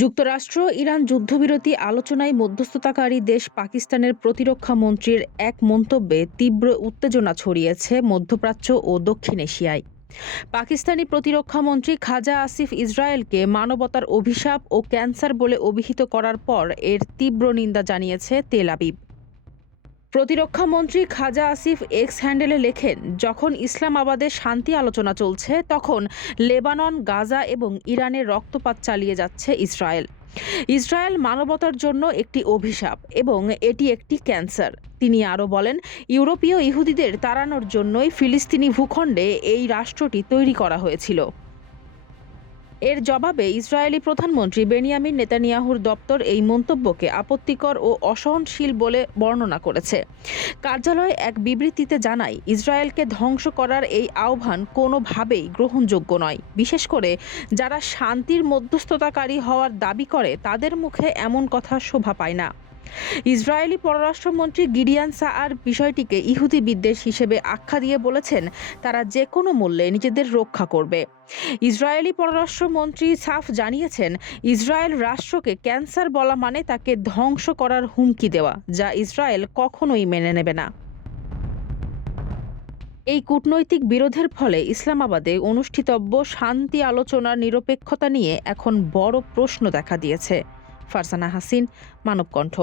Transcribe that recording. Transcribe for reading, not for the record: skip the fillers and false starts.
যুক্তরাষ্ট্র ইরান যুদ্ধবিরতি আলোচনায় মধ্যস্থতাকারী দেশ পাকিস্তানের প্রতিরক্ষা মন্ত্রীর এক মন্তব্যে তীব্র উত্তেজনা ছড়িয়েছে মধ্যপ্রাচ্য ও দক্ষিণ এশিয়ায়। পাকিস্তানি প্রতিরক্ষা মন্ত্রী খাজা আসিফ ইসরায়েলকে মানবতার অভিশাপ ও ক্যান্সার বলে অভিহিত করার পর এর তীব্র নিন্দা জানিয়েছে তেল আবিব। প্রতিরক্ষা মন্ত্রী খাজা আসিফ এক্স হ্যান্ডেলে লেখেন, যখন ইসলামাবাদে শান্তি আলোচনা চলছে তখন লেবানন, গাজা এবং ইরানের রক্তপাত চালিয়ে যাচ্ছে ইসরায়েল। ইসরায়েল মানবতার জন্য একটি অভিশাপ এবং এটি একটি ক্যান্সার। তিনি আরও বলেন, ইউরোপীয় ইহুদিদের তাড়ানোর জন্যই ফিলিস্তিনি ভূখণ্ডে এই রাষ্ট্রটি তৈরি করা হয়েছিল। এর জবাবে ইসরায়েলি প্রধানমন্ত্রী বেনিয়ামিন নেতানিয়াহুর দপ্তর এই মন্তব্যকে আপত্তিকর ও অসহনশীল বলে বর্ণনা করেছে। কার্যালয় এক বিবৃতিতে জানায়, ইসরায়েলকে ধ্বংস করার এই আহ্বান কোনোভাবেই গ্রহণযোগ্য নয়। বিশেষ করে যারা শান্তির মধ্যস্থতাকারী হওয়ার দাবি করে তাদের মুখে এমন কথা শোভা পায় না। ইসরায়েলি পররাষ্ট্রমন্ত্রী গিডিয়ান সাআর বিষয়টিকে ইহুদি বিদ্বেষ হিসেবে আখ্যা দিয়ে বলেছেন, তারা যে কোনো মূল্যে নিজেদের রক্ষা করবে। ইসরায়েলি পররাষ্ট্রমন্ত্রী সাফ জানিয়েছেন, ইসরায়েল রাষ্ট্রকে ক্যান্সার বলা মানে তাকে ধ্বংস করার হুমকি দেওয়া, যা ইসরায়েল কখনোই মেনে নেবে না। এই কূটনৈতিক বিরোধের ফলে ইসলামাবাদে অনুষ্ঠিতব্য শান্তি আলোচনার নিরপেক্ষতা নিয়ে এখন বড় প্রশ্ন দেখা দিয়েছে। ফারজানা হাসিন, মানবকণ্ঠ।